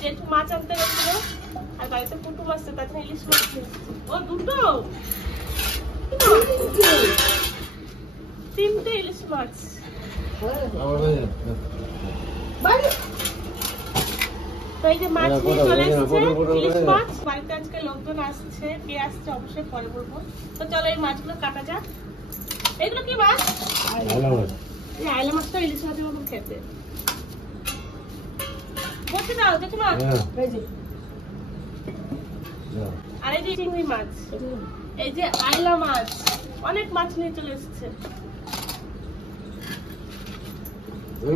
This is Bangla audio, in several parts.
জেঠু মাছ আনতে গেছিল আর বাড়িতে পুটু মাছ তার জন্য ইলিশ মাছ ও দুটো তিনটে ইলিশ মাছ তো এই যে মাছ নিয়ে চলে এসেছে ইলিশ মাছ বাড়িতে আজকে লোকজন আসছে কে আসছে অবশ্যই পরে বলবো। তো চলো এই মাছগুলো কাটা যাক। এগুলো কি মাছ? আইলা মাছটা ইলিশ মাছের মতন খেতে বসে দাও দেখি মাছ। আর এই যে চিংড়ি মাছ, এই যে আইলা মাছ, অনেক মাছ নিয়ে চলে এসেছে।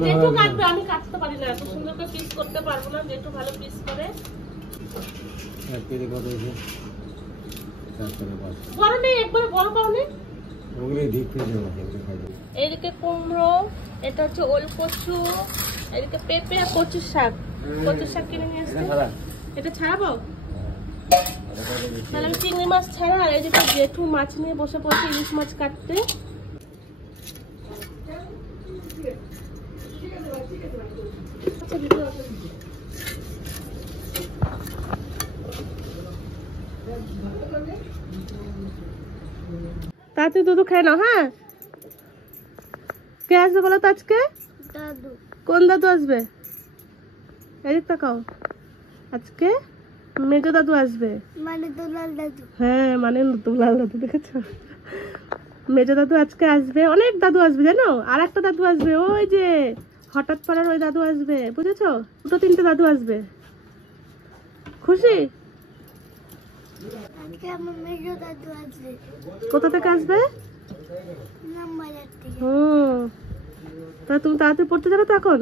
জেঠু কাটবে, আমি কাটতে পারি না, এত সুন্দর করে পিস করতে পারবো না, জেঠু ভালো পিস করে। বড় নেই, একবারে বড় পাও নেই। এইদিকে কুমড়ো, এটা হচ্ছে ওল কচু, এদিকে পেঁপে আর কচুর শাক। কচুর শাক কিনে নিয়ে আসছে, এটা ছাড়াবো। তাহলে আমি চিংড়ি মাছ ছাড়া, আর এদিকে জেঠু মাছ নিয়ে বসে পড়ছে ইলিশ মাছ কাটতে। তাতে দুধ খায় না। হ্যাঁ, কে আসবে বলো তো আজকে? দাদু। কোন দাদু আসবে? এদিক তাকাও। আজকে মেজো দাদু আসবে, মানে দুলাল দাদু। হ্যাঁ, মানে দুলাল দাদু, দেখেছো? মেজো দাদু আজকে আসবে, অনেক দাদু আসবে জানো। আর একটা দাদু আসবে, ওই যে হঠাৎ পাড়ার ওই দাদু আসবে, বুঝেছো? দুটো তিনটে দাদু আসবে। খুশি? কোথা থেকে আসবে? তা তুমি তাড়াতাড়ি পড়তে যাবে তো এখন?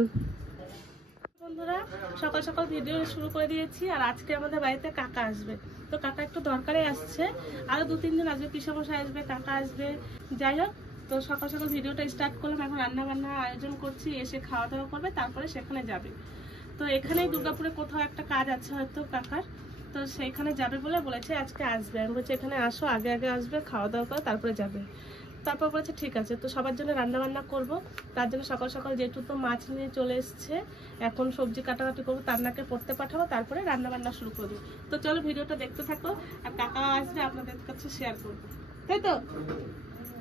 বন্ধুরা, সকাল সকাল ভিডিও শুরু করে দিয়েছি। আর আজকে আমাদের বাড়িতে কাকা আসবে, তো কাকা একটু দরকারে আসছে, আরো 2-3 দিন আসবে, পিসামশাই আসবে, কাকা আসবে, যাই হোক। তো সকাল সকাল ভিডিওটা স্টার্ট করলাম, এখন রান্না বান্না আয়োজন করছি, এসে খাওয়া দাওয়া করবে, তারপরে সেখানে যাবে। তো এখানেই দুর্গাপুরে কোথাও একটা কাজ আছে হয়তো কাকার, তো সেইখানে যাবে বলে বলেছে আজকে আসবে। আমি বলছি এখানে আসো, আগে আগে আসবে, খাওয়া দাওয়া করে তারপরে যাবে। তারপর বলেছে ঠিক আছে। তো সবার জন্য রান্না বান্না করবো, তার জন্য সকাল সকাল যেটু তো মাছ নিয়ে চলে এসছে, এখন সবজি কাটাকাটি করবো, তান্নাকে পড়তে পাঠাবো, তারপরে রান্না বান্না শুরু করবো। তো চলো ভিডিওটা দেখতে থাকো, আর কাকা আসবে আপনাদের কাছে শেয়ার করবো, তাই তো?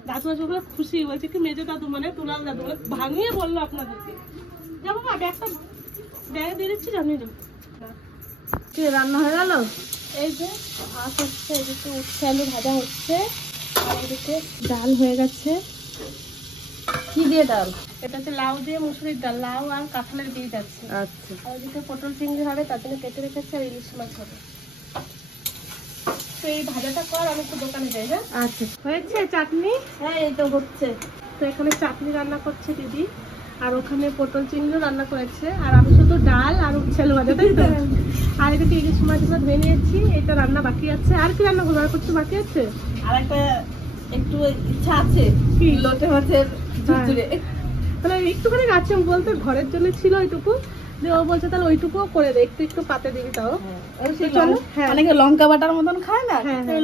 দাদু আসবে খুশি, বলছে কি মেজো দাদু মানে দুলাল দাদু, ভাঙিয়ে বললো আপনাদেরকে। যাবো মা, ব্যাগটা ব্যাগে দিয়ে দিচ্ছি, জানিয়ে যাবো। কি রান্না হয়ে গেল? এই যে ভাত হচ্ছে, এদিকে উচ্ছে আলু ভাজা হচ্ছে, আর এদিকে ডাল হয়ে গেছে। কি দিয়ে ডাল? এটা হচ্ছে লাউ দিয়ে মুসুরির ডাল, লাউ আর কাঁঠালের বীজ আছে। আচ্ছা। আর ওদিকে পটল চিংড়ি হবে, তার জন্য কেটে রেখেছে, আর ইলিশ মাছ হবে। তো এই ভাজাটা কর, আমি একটু দোকানে যাই। হ্যাঁ, আচ্ছা। হয়েছে চাটনি? হ্যাঁ, এই তো হচ্ছে। তো এখানে চাটনি রান্না করছে দিদি, আর ওখানে পটল চিংড়ি রান্না করেছে, আর আমি শুধু ডাল আর উচ্ছে আলু ভাজা, তাই তো? আর এদিকে ইলিশ মাছগুলো ধুয়ে নিয়েছি, এটা রান্না বাকি আছে। আর কি রান্না করবো, আর কিছু বাকি আছে? আর একটা একটু ইচ্ছা আছে, কি? লোটে মাছের ঝুরঝুরে। তাহলে একটুখানি আছে, বলতে ঘরের জন্য ছিল ওইটুকু, যে ও বলছে তাহলে ওইটুকুও করে দে, একটু একটু পাতে দিবি। তাও অনেকে লঙ্কা বাটার মতন খায় না,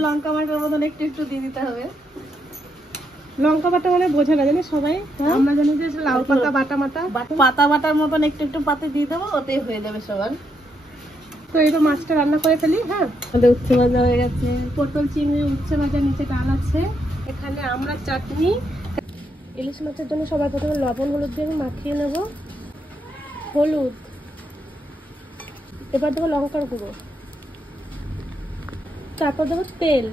লঙ্কা বাটার মতন একটু একটু দিয়ে দিতে হবে। লঙ্কা বাটা মানে বোঝে না জানি সবাই, আমরা জানি যে লাউ পাতা বাটা মাটা, পাতা বাটার মতন একটু একটু পাতে দিয়ে দেবো, ওতেই হয়ে যাবে সবার। তো এইবার মাছটা রান্না করে ফেলি। হ্যাঁ, আমাদের উচ্ছে ভাজা হয়ে গেছে, পটল চিংড়ি উচ্ছে ভাজা, নিচে ডাল আছে, এখানে আমরা চাটনি। ইলিশ মাছের জন্য সবার প্রথমে লবণ হলুদ দিয়ে মাখিয়ে নেব, হলুদ, এবার দেবো লঙ্কার গুঁড়ো, তারপর দেবো তেল,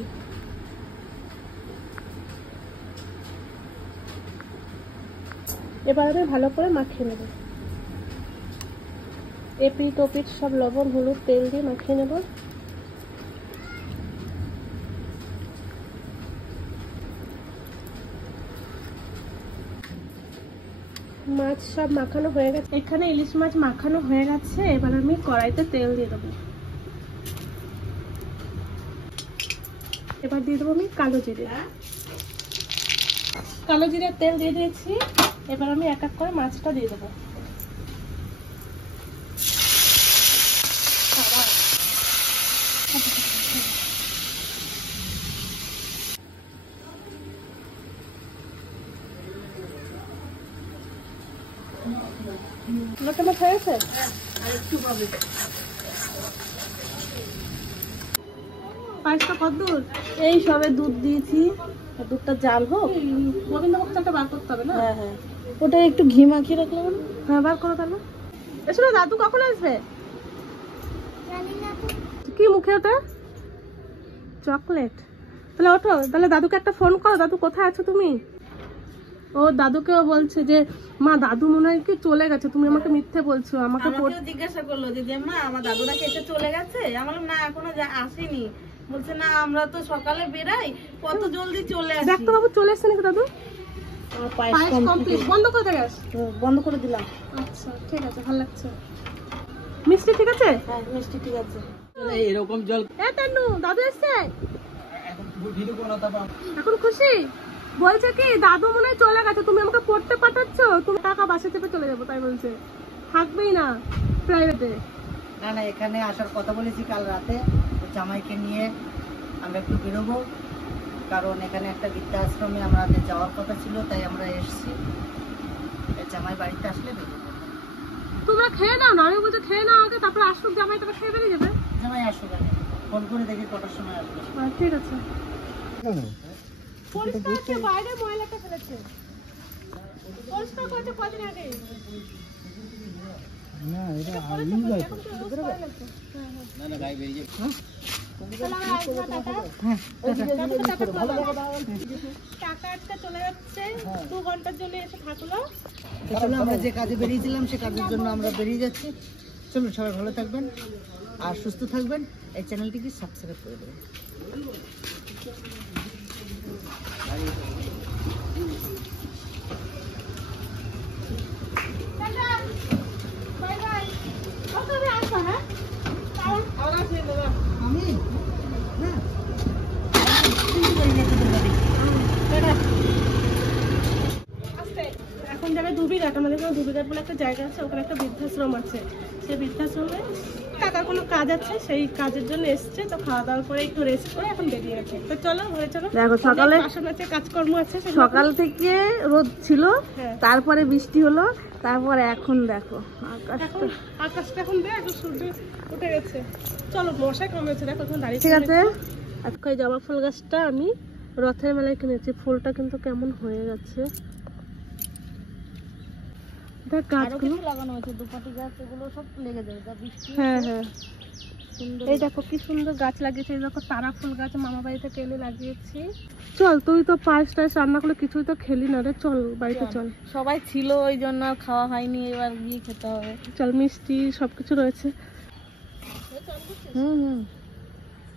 এবার আমি ভালো করে মাখিয়ে নেব, এপিট ওপিট সব লবণ হলুদ তেল দিয়ে মাখিয়ে নেব। মাছ সব মাখানো হয়ে গেছে, এখানে ইলিশ মাছ মাখানো হয়ে গেছে। এবার আমি কড়াইতে তেল দিয়ে দেবো, এবার দিয়ে দেবো আমি কালো জিরে, কালো জিরের তেল দিয়ে দিয়েছি। এবার আমি এক এক করে মাছটা দিয়ে দেবো। লোটে মাছ হয়েছে, একটু হবে। পায়েসটা কত দূর? এই সবে দুধ দিয়েছি, দুধটা জাল হোক। গোবিন্দভোগ চালটা বার করতে হবে না? হ্যাঁ হ্যাঁ, ওটা একটু ঘি মাখিয়ে রাখলাম। হ্যাঁ, বার করো তাহলে। এসো না, দাদু কখন আসবে? কি মুখে ওটা? চকলেট? তাহলে ওঠো, তাহলে দাদুকে একটা ফোন করো। দাদু কোথায় আছো তুমি? ও দাদুকেও বলছে যে মা দাদু মনে হয় কি চলে গেছে, তুমি আমাকে মিথ্যে বলছো। আমাকে জিজ্ঞাসা করলো যে মা আমার দাদু নাকি এসে চলে গেছে। আমি বললাম না, এখনো আসেনি। বলছে না, আমরা তো সকালে বেরাই, কত জলদি চলে আসি। ডাক্তারবাবু চলে এসছে নাকি দাদু? পায়েস কমপ্লিট। বন্ধ করে দে গ্যাস। বন্ধ করে দিলাম। আচ্ছা ঠিক আছে, ভালো লাগছে। মিষ্টি ঠিক আছে? হ্যাঁ মিষ্টি ঠিক আছে। এরকম জল এ তান্নু, দাদু এসছে এখন? খুশি? বলছে কি দাদু মনে হয় চলে গেছে, তুমি আমাকে পড়তে পাঠাচ্ছ, তুমি টাকা বাসে চেপে চলে যাবো, তাই বলছে। থাকবেই না প্রাইভেটে। না না, এখানে আসার কথা বলেছি কাল রাতে। জামাইকে নিয়ে আমরা একটু বেরোবো, কারণ এখানে একটা বৃদ্ধাশ্রমে আমাদের যাওয়ার কথা ছিল, তাই আমরা এসেছি। জামাই বাড়িতে আসলে বেরোবো। তোমরা খেয়ে নাও না, আমি বলছি খেয়ে নাও আগে, তারপরে আসুক জামাই, তারপরে খেয়ে বেরিয়ে যাবে। জামাই আসুক আগে, ফোন করে দেখি কটার সময় আসবে। ঠিক আছে। পরিষ্কার আছে, বাইরে ময়লাটা ফেলেছে। পরিষ্কার করেছে কদিন আগে। না এটা আলু যাইতো না না গাই বেরিয়ে যাবে। টাকা একটা চলে যাচ্ছে, 2 ঘন্টার জন্য এসে থাকলো। চলো, আমরা যে কাজে বেরিয়েছিলাম সে কাজের জন্য আমরা বেরিয়ে যাচ্ছি। চলুন, সবাই ভালো থাকবেন আর সুস্থ থাকবেন। এই চ্যানেলটিকে সাবস্ক্রাইব করে দেবেন। Bye bye. ওখানে আসো। হ্যাঁ আবার আসবে বাবা। আমি হ্যাঁ এখন যাবে ধুবিঘাট। আমাদের এখানে ধুবিঘাট বলে একটা জায়গা আছে, ওখানে একটা বৃদ্ধাশ্রম আছে। সেই বৃদ্ধাশ্রমে কাকার কোনো কাজ আছে, সেই কাজের জন্য এসছে। তো খাওয়া দাওয়া করে একটু রেস্ট করে এখন বেরিয়ে গেছে। তো চলো ঘরে চলো। দেখো, সকালে বাসন আছে, কাজকর্ম আছে। সকাল থেকে রোদ ছিল, হ্যাঁ। তারপরে বৃষ্টি হলো, তারপরে এখন দেখো এখন আকাশটা এখন দেখ, এখন সূর্য উঠে গেছে। চলো, মশা কমেছে, দেখো এখন দাঁড়িয়ে। ঠিক আছে। আজকে এই জবা ফুল গাছটা আমি রথের মেলায় কিনেছি। ফুলটা কিন্তু কেমন হয়ে গেছে দেখ, গাছগুলো লাগানো হয়েছে, দুপাটি গাছ, এগুলো সব লেগে যাবে যা বৃষ্টি। হ্যাঁ হ্যাঁ, এই দেখো কি সুন্দর গাছ লাগিয়েছে। এই দেখো তারা ফুল গাছ মামা বাড়ি থেকে এনে লাগিয়েছি। চল, তুই তো পায়েস টায়েস রান্না করলে কিছুই তো খেলি না রে। চল বাড়িতে চল। সবাই ছিল ওই জন্য আর খাওয়া হয়নি, এবার গিয়ে খেতে হবে। চল, মিষ্টি সবকিছু রয়েছে। হুম।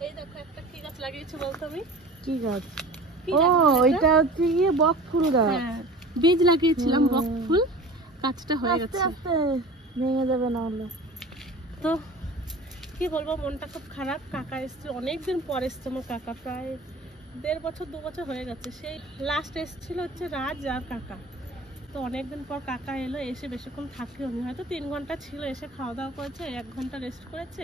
এই দেখো একটা কি গাছ লাগিয়েছি বলতো আমি? কি গাছ? কি ও, গাছ ওইটা হচ্ছে গিয়ে বক ফুল গাছ। হ্যাঁ, বীজ লাগিয়েছিলাম বক ফুল, গাছটা হয়ে আস্তে গেছে। আস্তে ভেঙে যাবে না হলে। তো কি বলবো, মনটা খুব খারাপ। কাকা এসছে, অনেকদিন পর এসছে আমার কাকা, প্রায় 1.5 বছর 2 বছর হয়ে গেছে। সেই লাস্ট এসেছিল হচ্ছে রাজ আর কাকা। তো অনেকদিন পর কাকা এলো, এসে বেশিক্ষণ থাকি উনি, হয়তো 3 ঘন্টা ছিল। এসে খাওয়া দাওয়া করেছে, 1 ঘন্টা রেস্ট করেছে,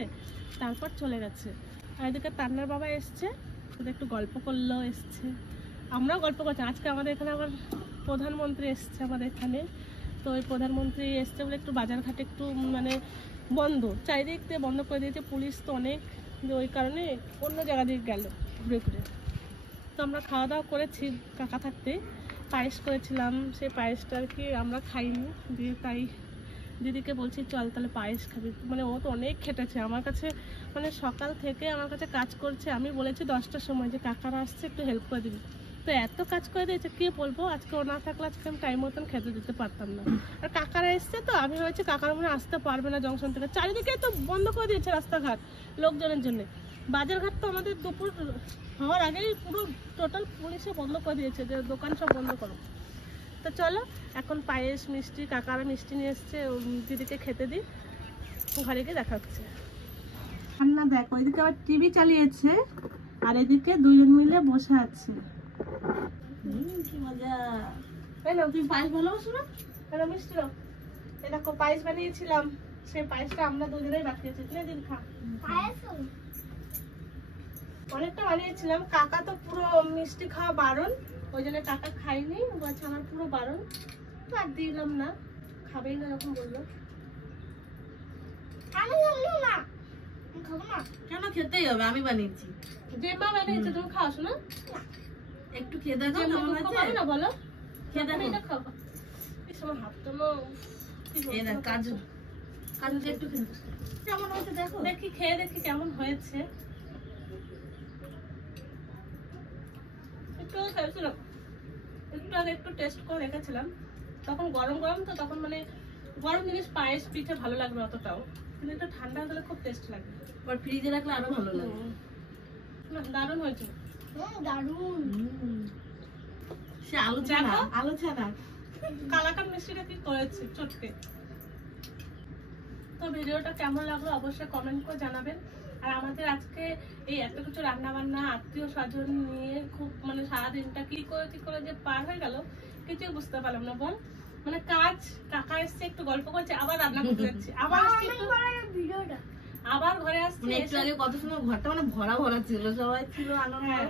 তারপর চলে গেছে। আর এদিকে তান্নার বাবা এসছে, একটু গল্প করলো, এসছে, আমরাও গল্প করছি। আজকে আমাদের এখানে আবার প্রধানমন্ত্রী এসছে আমাদের এখানে। তো ওই প্রধানমন্ত্রী এসছে বলে একটু বাজারঘাট একটু মানে বন্ধ, চারিদিক দিয়ে বন্ধ করে দিয়েছে পুলিশ তো অনেক, যে ওই কারণে অন্য জায়গা দিয়ে গেল ঘুরে ঘুরে। তো আমরা খাওয়া দাওয়া করেছি কাকা থাকতে, পায়েস করেছিলাম। সেই পায়েসটা আর কি আমরা খাইনি, দিয়ে তাই দিদিকে বলছি চল তাহলে পায়েস খাবি। মানে ও তো অনেক খেটেছে আমার কাছে, মানে সকাল থেকে আমার কাছে কাজ করছে। আমি বলেছি 10টার সময় যে কাকারা আসছে একটু হেল্প করে দিবি, তো এত কাজ করে দিয়েছে কি বলবো। আজকে ও না থাকলে আজকে আমি টাইম মতন খেতে দিতে পারতাম না। আর কাকারা এসছে, তো আমি ভেবেছি কাকারা মনে আসতে পারবে না জংশন থেকে, চারিদিকে তো বন্ধ করে দিয়েছে রাস্তাঘাট লোকজনের জন্য। বাজারঘাট তো আমাদের দুপুর হওয়ার আগেই পুরো টোটাল পুলিশে বন্ধ করে দিয়েছে, যে দোকান সব বন্ধ করো। তো চলো এখন পায়েস মিষ্টি, কাকারা মিষ্টি নিয়ে এসছে, দিদিকে খেতে দিই, ঘরে গিয়ে দেখা হচ্ছে। রান্না দেখ, ওইদিকে আবার টিভি চালিয়েছে আর এদিকে দুজন মিলে বসে আছে। কি মজা। তাই না? তুমি পায়েস ভালোবাসো না? তাহলে মিষ্টি নাও। এই দেখো পায়েস বানিয়েছিলাম, সেই পায়েসটা আমরা দুজনেই বানিয়েছি। তুই দিন খা। অনেকটা বানিয়েছিলাম, কাকা তো পুরো মিষ্টি খাওয়া বারণ, ওই জন্য কাকা খাইনি, বলছে আমার পুরো বারণ, তো আর দিলাম না, খাবেই না যখন বললো। কেন খেতেই হবে, আমি বানিয়েছি। যে মা বানিয়েছে তুমি খাওস না? একটু খেয়ে দেখো যে মা কেমন দুঃখ আছে। পাবে না বলো? খেয়ে দেখো। এটা খাও। এই সময় হাতটা না এই দেখ কাজু, কাজুটা একটু খেয়ে দেখো। কেমন হয়েছে দেখো। দেখি খেয়ে দেখি কেমন হয়েছে। একটু খেয়েছিলাম, একটু আগে একটু টেস্ট করে রেখেছিলাম, তখন গরম গরম তো, তখন মানে গরম জিনিস পায়েস পিঠে ভালো লাগবে অতটাও, কিন্তু একটু ঠান্ডা হলে খুব টেস্ট লাগবে। আর ফ্রিজে রাখলে আরো ভালো লাগে। না দারুণ হয়েছে। সে আলু ছানা, দেখো। আলু ছানা। কালাকান মিষ্টিটা কি করেছে চটকে। তো ভিডিওটা কেমন লাগলো অবশ্যই কমেন্ট করে জানাবেন। আর আমাদের আজকে এই এত কিছু রান্না বান্না, আত্মীয় স্বজন নিয়ে খুব মানে সারাদিনটা কি করে যে পার হয়ে গেল কিছুই বুঝতে পারলাম না বোন। মানে কাজ, কাকা এসছে একটু গল্প করছে, আবার রান্না করতে যাচ্ছি, আবার আসছি একটু, আবার ঘরে আসছি। মানে একটু আগে কত সময় ঘরটা মানে ভরা ভরা ছিল, সবাই ছিল আনন্দ। হ্যাঁ,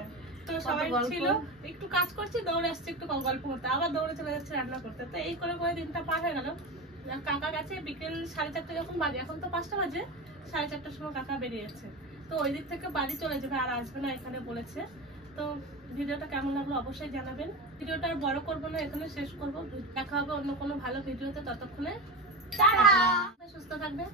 তো সবাই গল্প। ছিল, একটু কাজ করছি, দৌড়ে আসছে একটু গল্প করতে, আবার দৌড়ে চলে যাচ্ছে রান্না করতে। তো এই করে করে দিনটা পার হয়ে গেল। কাকা গেছে বিকেল 4:30 যখন বাজে, এখন তো 5টা বাজে, 4:30টার সময় কাকা বেরিয়েছে। তো ওই দিক থেকে বাড়ি চলে যাবে, আর আসবে না এখানে বলেছে। তো ভিডিওটা কেমন লাগলো অবশ্যই জানাবেন। ভিডিওটা আর বড় করবো না, এখানে শেষ করবো। দেখা হবে অন্য কোনো ভালো ভিডিওতে, ততক্ষণে সুস্থ থাকবে।